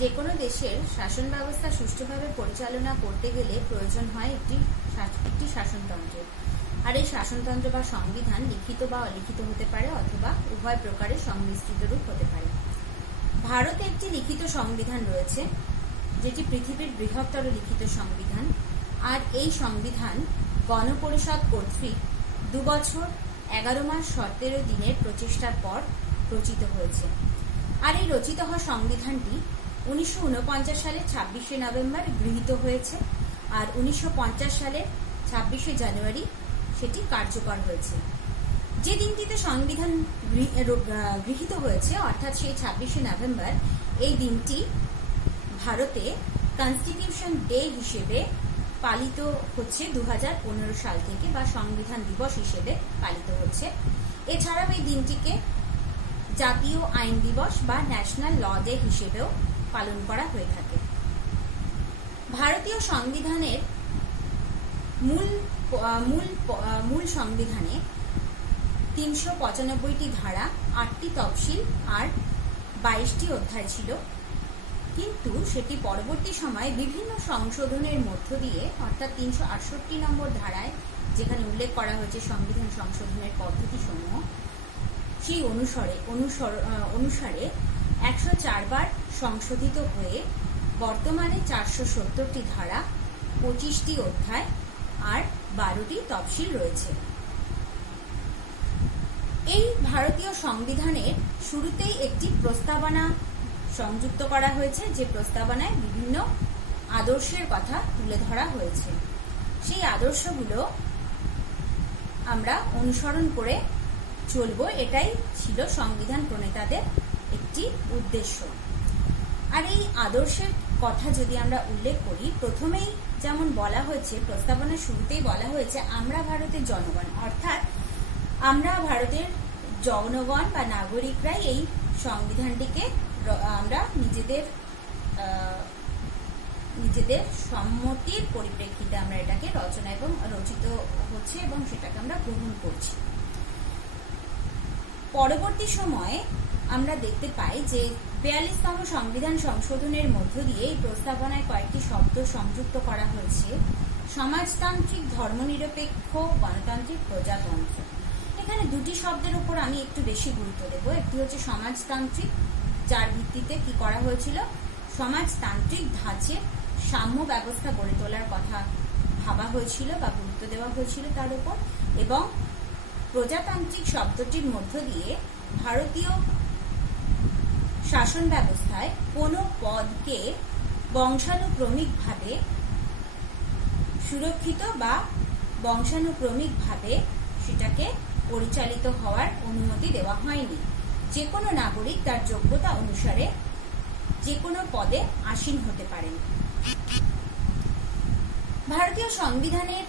যে কোনো দেশের শাসন ব্যবস্থা সুষ্ঠুভাবে পরিচালনা করতে গেলে প্রয়োজন হয় একটি শাসনতন্ত্রের। আর এই শাসনতন্ত্র বা সংবিধান লিখিত বা অলিখিত হতে পারে অথবা উভয় প্রকারের সংমিশ্রিত রূপ হতে পারে। ভারতে একটি লিখিত সংবিধান রয়েছে, যেটি পৃথিবীর বৃহত্তর লিখিত সংবিধান। আর এই সংবিধান গণপরিষদ কর্তৃক 2 বছর 11 মাস 17 দিনের প্রচেষ্টার পর রচিত হয়েছে। আর এই রচিত হওয়া সংবিধানটি 1949 সালের 26শে নভেম্বর গৃহীত হয়েছে, আর 1950 সালের 26শে জানুয়ারি সেটি কার্যকর হয়েছে। যে দিনটিতে সংবিধান গৃহীত হয়েছে অর্থাৎ সেই 26শে নভেম্বর, এই দিনটি ভারতে কনস্টিটিউশন ডে হিসেবে পালিত হচ্ছে 2015 সাল থেকে, বা সংবিধান দিবস হিসেবে পালিত হচ্ছে। এছাড়াও এই দিনটিকে জাতীয় আইন দিবস বা ন্যাশনাল ল ডে হিসেবেও পালন করা হয়ে থাকে। ভারতীয় সংবিধানের মূল সংবিধানে 395টি ধারা, 8টি তফসিল আর 22টি অধ্যায় ছিল। কিন্তু সেটি পরবর্তী সময়ে বিভিন্ন সংশোধনের মধ্য দিয়ে, অর্থাৎ 368 নম্বর ধারায় যেখানে উল্লেখ করা হয়েছে সংবিধান সংশোধনের পদ্ধতিসমূহ, সেই অনুসারে 104 বার সংশোধিত হয়ে বর্তমানে 470টি ধারা, 25টি অধ্যায় আর 12টি তফসিল রয়েছে। এই ভারতীয় সংবিধানের শুরুতেই একটি প্রস্তাবনা সংযুক্ত করা হয়েছে, যে প্রস্তাবনায় বিভিন্ন আদর্শের কথা তুলে ধরা হয়েছে। সেই আদর্শগুলো আমরা অনুসরণ করে চলব, এটাই ছিল সংবিধান প্রণেতাদের একটি উদ্দেশ্য। আর এই আদর্শের কথা যদি আমরা উল্লেখ করি, প্রথমেই যেমন বলা হয়েছে, প্রস্তাবনার শুরুতেই বলা হয়েছে আমরা ভারতের জনগণ, অর্থাৎ আমরা ভারতের জনগণ বা নাগরিকরাই এই সংবিধানটিকে আমরা নিজেদের সম্মতির পরিপ্রেক্ষিতে আমরা এটাকে রচনা এবং রচিত হচ্ছে এবং সেটাকে আমরা গ্রহণ করছি। পরবর্তী সময়ে আমরা দেখতে পাই যে 42তম সংবিধান সংশোধনের মধ্য দিয়ে এই প্রস্তাবনায় কয়েকটি শব্দ সংযুক্ত করা হয়েছে: সমাজতান্ত্রিক, ধর্মনিরপেক্ষ, গণতান্ত্রিক, প্রজাতন্ত্র। এখানে দুটি শব্দের উপর আমি একটু বেশি গুরুত্ব দেব। একটি হচ্ছে সমাজতান্ত্রিক, যার ভিত্তিতে কি করা হয়েছিল, সমাজতান্ত্রিক ধাঁচে সাম্য ব্যবস্থা গড়ে তোলার কথা ভাবা হয়েছিল বা গুরুত্ব দেওয়া হয়েছিল তার উপর। এবং প্রজাতান্ত্রিক শব্দটির মধ্য দিয়ে ভারতীয় শাসন ব্যবস্থায় কোনো পদকে বংশানুক্রমিকভাবে সুরক্ষিত বা বংশানুক্রমিকভাবে সেটাকে পরিচালিত হওয়ার অনুমতি দেওয়া হয়নি। যে কোনো নাগরিক তার যোগ্যতা অনুসারে যে কোনো পদে আসীন হতে পারেন। ভারতীয় সংবিধানের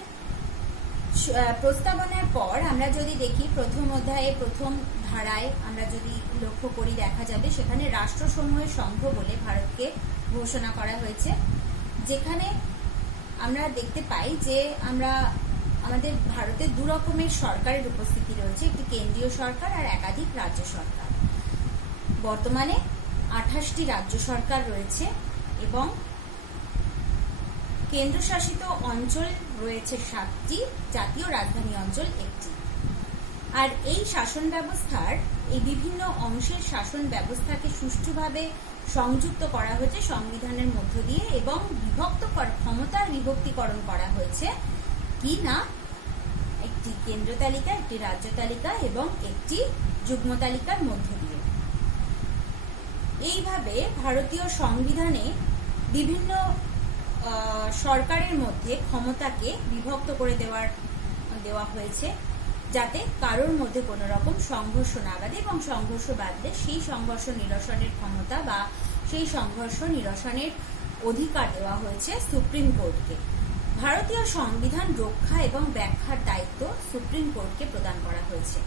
প্রস্তাবনার পর আমরা যদি দেখি, প্রথম অধ্যায়ে প্রথম ধারায় আমরা যদি লক্ষ্য করি, দেখা যাবে সেখানে রাষ্ট্রসমূহের সংঘ বলে ভারতকে ঘোষণা করা হয়েছে, যেখানে আমরা দেখতে পাই যে আমাদের ভারতে 2 রকমের সরকারের উপস্থিতি রয়েছে, একটি কেন্দ্রীয় সরকার আর একাধিক রাজ্য সরকার। বর্তমানে 28টি রাজ্য সরকার রয়েছে এবং কেন্দ্রশাসিত অঞ্চল রয়েছে 7টি, জাতীয় রাজধানী অঞ্চল 1টি। আর এই শাসন ব্যবস্থার এই বিভিন্ন অংশের শাসন ব্যবস্থাকে সুষ্ঠুভাবে সংযুক্ত করা হয়েছে সংবিধানের মধ্য দিয়ে, এবং ক্ষমতার বিভক্তিকরণ করা হয়েছে কি না, একটি কেন্দ্র তালিকা, একটি রাজ্য তালিকা এবং একটি যুগ্ম তালিকার মধ্য দিয়ে। এইভাবে ভারতীয় সংবিধানে বিভিন্ন সরকারের মধ্যে ক্ষমতাকে বিভক্ত করে দেওয়া হয়েছে, যাতে কারোর মধ্যে কোনো রকম সংঘর্ষ না বাধে, এবং সংঘর্ষ বাধলে সেই সংঘর্ষ নিরসনের ক্ষমতা বা সেই সংঘর্ষ নিরসনের অধিকার দেওয়া হয়েছে সুপ্রিম কোর্টকে। ভারতীয় সংবিধান রক্ষা এবং ব্যাখ্যার দায়িত্ব সুপ্রিম কোর্টকে প্রদান করা হয়েছে।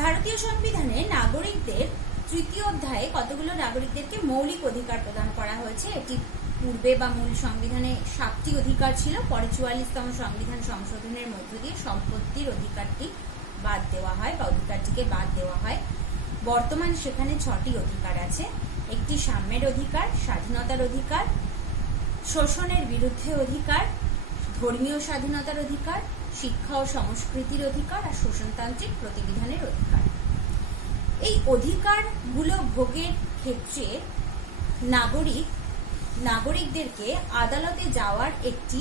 ভারতীয় সংবিধানে নাগরিকদের 3য় অধ্যায়ে কতগুলো নাগরিকদেরকে মৌলিক অধিকার প্রদান করা হয়েছে। এটি পূর্বে বা মূল সংবিধানে 7টি অধিকার ছিল, পরে 44তম সংবিধান সংশোধনের মধ্য দিয়ে সম্পত্তির অধিকারটি বাদ দেওয়া হয় বা অধিকারটিকে বাদ দেওয়া হয়। বর্তমানে সেখানে 6টি অধিকার আছে। একটি সাম্যের অধিকার, স্বাধীনতার অধিকার, শোষণের বিরুদ্ধে অধিকার, ধর্মীয় স্বাধীনতার অধিকার, শিক্ষা ও সংস্কৃতির অধিকার আর শোষণতান্ত্রিক প্রতিবিধানের অধিকার। এই অধিকারগুলো ভোগের ক্ষেত্রে নাগরিকদেরকে আদালতে যাওয়ার একটি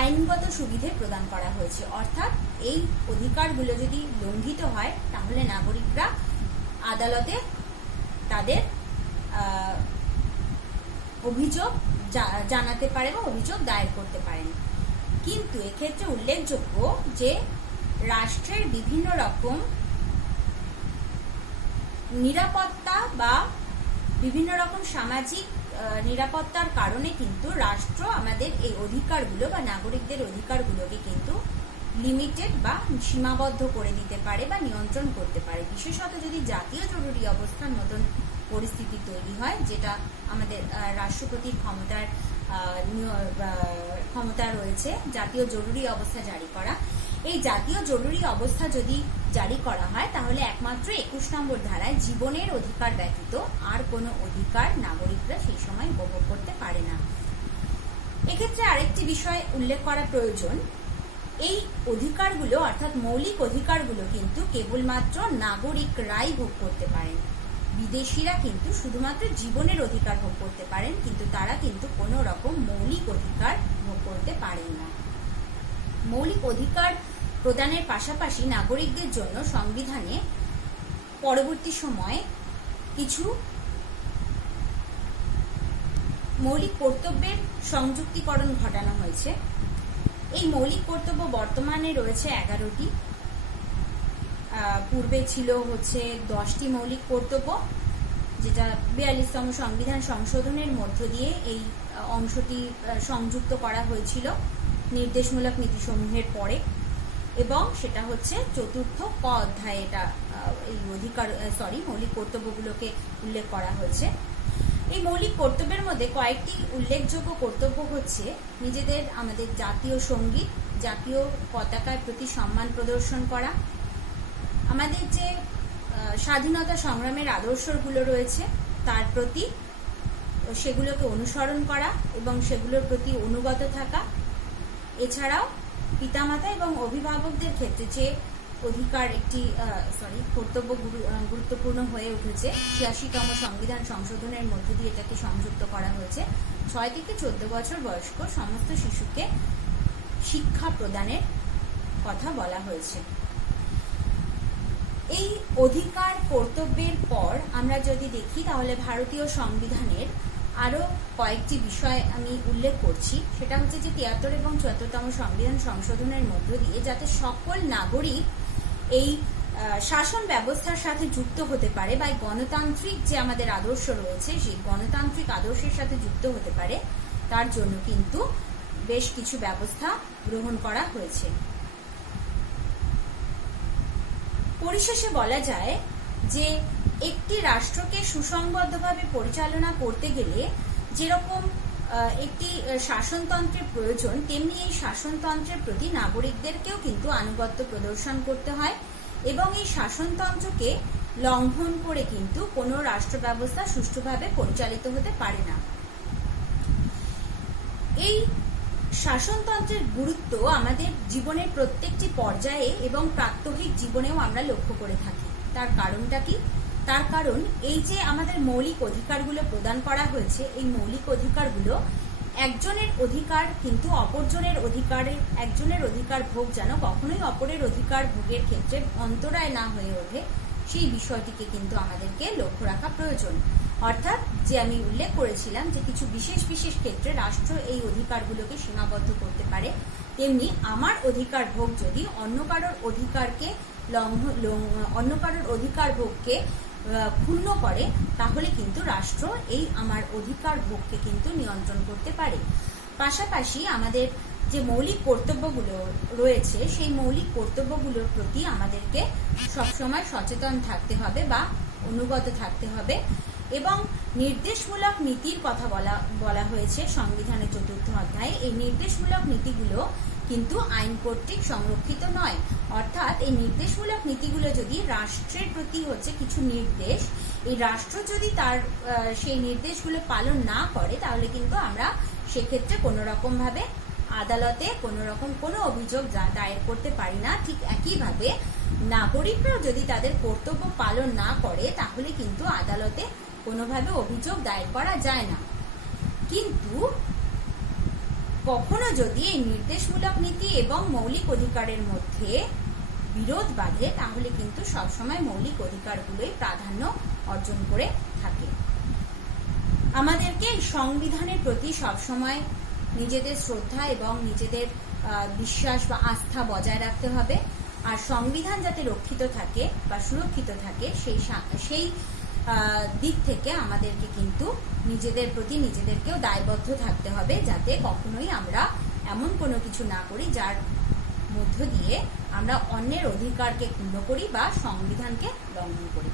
আইনগত সুবিধে প্রদান করা হয়েছে। অর্থাৎ এই অধিকারগুলো যদি লঙ্ঘিত হয় তাহলে নাগরিকরা আদালতে তাদের অভিযোগ জানাতে পারে বা অভিযোগ দায়ের করতে পারেন। কিন্তু এক্ষেত্রে উল্লেখযোগ্য যে রাষ্ট্রের বিভিন্ন রকম নিরাপত্তা বা বিভিন্ন রকম সামাজিক নিরাপত্তার কারণে কিন্তু রাষ্ট্র আমাদের এই অধিকারগুলো বা নাগরিকদের অধিকারগুলোকে কিন্তু লিমিটেড বা সীমাবদ্ধ করে দিতে পারে বা নিয়ন্ত্রণ করতে পারে। বিশেষত যদি জাতীয় জরুরি অবস্থার মতন পরিস্থিতি তৈরি হয়, যেটা আমাদের রাষ্ট্রপতির ক্ষমতা রয়েছে জাতীয় জরুরি অবস্থা জারি করা। এই জাতীয় জরুরি অবস্থা যদি জারি করা হয় তাহলে একমাত্র 21 নম্বর ধারায় জীবনের অধিকার ব্যতীত আর কোনো অধিকার নাগরিকরা সেই সময় উপভোগ করতে পারে না। এক্ষেত্রে আরেকটি বিষয় উল্লেখ করা প্রয়োজন, এই অধিকারগুলো অর্থাৎ মৌলিক অধিকারগুলো কিন্তু কেবলমাত্র নাগরিকরাই ভোগ করতে পারেন। বিদেশিরা কিন্তু শুধুমাত্র জীবনের অধিকার ভোগ করতে পারেন, কিন্তু তারা কিন্তু কোনো রকম মৌলিক অধিকার ভোগ করতে পারেন না। মৌলিক অধিকার প্রদানের পাশাপাশি নাগরিকদের জন্য সংবিধানে পরবর্তী সময়ে কিছু মৌলিক কর্তব্যের সংযুক্তিকরণ ঘটানো হয়েছে। এই মৌলিক কর্তব্য বর্তমানে রয়েছে 11টি, পূর্বে ছিল 10টি মৌলিক কর্তব্য, যেটা 42তম সংবিধান সংশোধনের মধ্য দিয়ে এই অংশটি সংযুক্ত করা হয়েছিল নির্দেশমূলক নীতিসমূহের পরে, এবং সেটা হচ্ছে 4র্থ ক অধ্যায়ে এটা এই মৌলিক কর্তব্যগুলোকে উল্লেখ করা হয়েছে। এই মৌলিক কর্তব্যের মধ্যে কয়েকটি উল্লেখযোগ্য কর্তব্য হচ্ছে আমাদের জাতীয় সঙ্গীত, জাতীয় পতাকার প্রতি সম্মান প্রদর্শন করা, আমাদের যে স্বাধীনতা সংগ্রামের আদর্শগুলো রয়েছে তার প্রতি সেগুলোকে অনুসরণ করা এবং সেগুলোর প্রতি অনুগত থাকা। এছাড়াও পিতামাতা এবং অভিভাবকদের ক্ষেত্রে যে অধিকার কর্তব্য গুরুত্বপূর্ণ হয়ে উঠেছে, 86তম সংবিধান সংশোধনের মধ্য দিয়ে এটাকে সংযুক্ত করা হয়েছে। 6 থেকে 14 বছর বয়স্ক সমস্ত শিশুকে শিক্ষা প্রদানের কথা বলা হয়েছে। এই অধিকার কর্তব্যের পর আমরা যদি দেখি তাহলে ভারতীয় সংবিধানের আরো কয়েকটি বিষয় আমি উল্লেখ করছি। সেটা হচ্ছে যে 73 এবং 74তম সংবিধান সংশোধনের মধ্য দিয়ে যাতে সকল নাগরিক এই শাসন ব্যবস্থার সাথে যুক্ত হতে পারে বা গণতান্ত্রিক যে আমাদের আদর্শ রয়েছে সেই গণতান্ত্রিক আদর্শের সাথে যুক্ত হতে পারে, তার জন্য কিন্তু বেশ কিছু ব্যবস্থা গ্রহণ করা হয়েছে। পরিশেষে বলা যায় যে একটি রাষ্ট্রকে সুসংবদ্ধভাবে পরিচালনা করতে গেলে যেরকম একটি শাসনতন্ত্রের প্রয়োজন, তেমনি এই শাসনতন্ত্রের প্রতি নাগরিকদেরকেও কিন্তু আনুগত্য প্রদর্শন করতে হয় এবং এই শাসনতন্ত্রকে লঙ্ঘন করে কিন্তু কোনো রাষ্ট্র ব্যবস্থা সুষ্ঠুভাবে পরিচালিত হতে পারে না। এই শাসনতন্ত্রের গুরুত্ব আমাদের জীবনের প্রত্যেকটি পর্যায়ে এবং প্রাত্যহিক জীবনেও আমরা লক্ষ্য করে থাকি। তার কারণটা কি? তার কারণ এই যে আমাদের মৌলিক অধিকারগুলো প্রদান করা হয়েছে, এই মৌলিক অধিকারগুলো একজনের অধিকার কিন্তু একজনের অধিকার ভোগ যেন কখনোই অপরের অধিকার ভোগের ক্ষেত্রে অন্তরায় না হয়ে ওঠে, সেই বিষয়টিকে কিন্তু আমাদেরকে লক্ষ্য রাখা প্রয়োজন। অর্থাৎ যে আমি উল্লেখ করেছিলাম যে কিছু বিশেষ বিশেষ ক্ষেত্রে রাষ্ট্র এই অধিকারগুলোকে সীমাবদ্ধ করতে পারে, তেমনি আমার অধিকার ভোগ যদি অন্য কারোর অধিকার ভোগকে ক্ষুণ্ণ করে তাহলে কিন্তু রাষ্ট্র এই আমার অধিকার ভোগকে কিন্তু নিয়ন্ত্রণ করতে পারে। পাশাপাশি আমাদের যে মৌলিক কর্তব্যগুলো রয়েছে সেই মৌলিক কর্তব্যগুলোর প্রতি আমাদেরকে সবসময় সচেতন থাকতে হবে বা অনুগত থাকতে হবে। এবং নির্দেশমূলক নীতির কথা বলা হয়েছে সংবিধানের 4র্থ অধ্যায়ে। এই নির্দেশমূলক নীতিগুলো কিন্তু আইন কর্তৃক সংরক্ষিত নয়। অর্থাৎ এই নির্দেশমূলক নীতিগুলো যদি রাষ্ট্রের প্রতি হচ্ছে কিছু নির্দেশ, এই রাষ্ট্র যদি তার সেই নির্দেশগুলো পালন না করে তাহলে কিন্তু আমরা সেক্ষেত্রে কোনো রকম ভাবে আদালতে কোনো অভিযোগ দায়ের করতে পারি না। ঠিক একইভাবে নাগরিকরাও যদি তাদের কর্তব্য পালন না করে তাহলে কিন্তু আদালতে কোনোভাবে অভিযোগ দায়ের করা যায় না। কিন্তু কখনো যদি এই নির্দেশমূলক নীতি এবং মৌলিক অধিকারের মধ্যে বিরোধ বাঁধে তাহলে কিন্তু সবসময় মৌলিক অধিকারগুলোই প্রাধান্য অর্জন করে থাকে। আমাদেরকে সংবিধানের প্রতি সবসময় নিজেদের শ্রদ্ধা এবং নিজেদের বিশ্বাস বা আস্থা বজায় রাখতে হবে। আর সংবিধান যাতে রক্ষিত থাকে বা সুরক্ষিত থাকে সেই দিক থেকে আমাদেরকে কিন্তু নিজেদের প্রতি নিজেদেরকেও দায়বদ্ধ থাকতে হবে, যাতে কখনোই আমরা এমন কোনো কিছু না করি যার মধ্য দিয়ে আমরা অন্যের অধিকারকে ক্ষুণ্ণ করি বা সংবিধানকে লঙ্ঘন করি।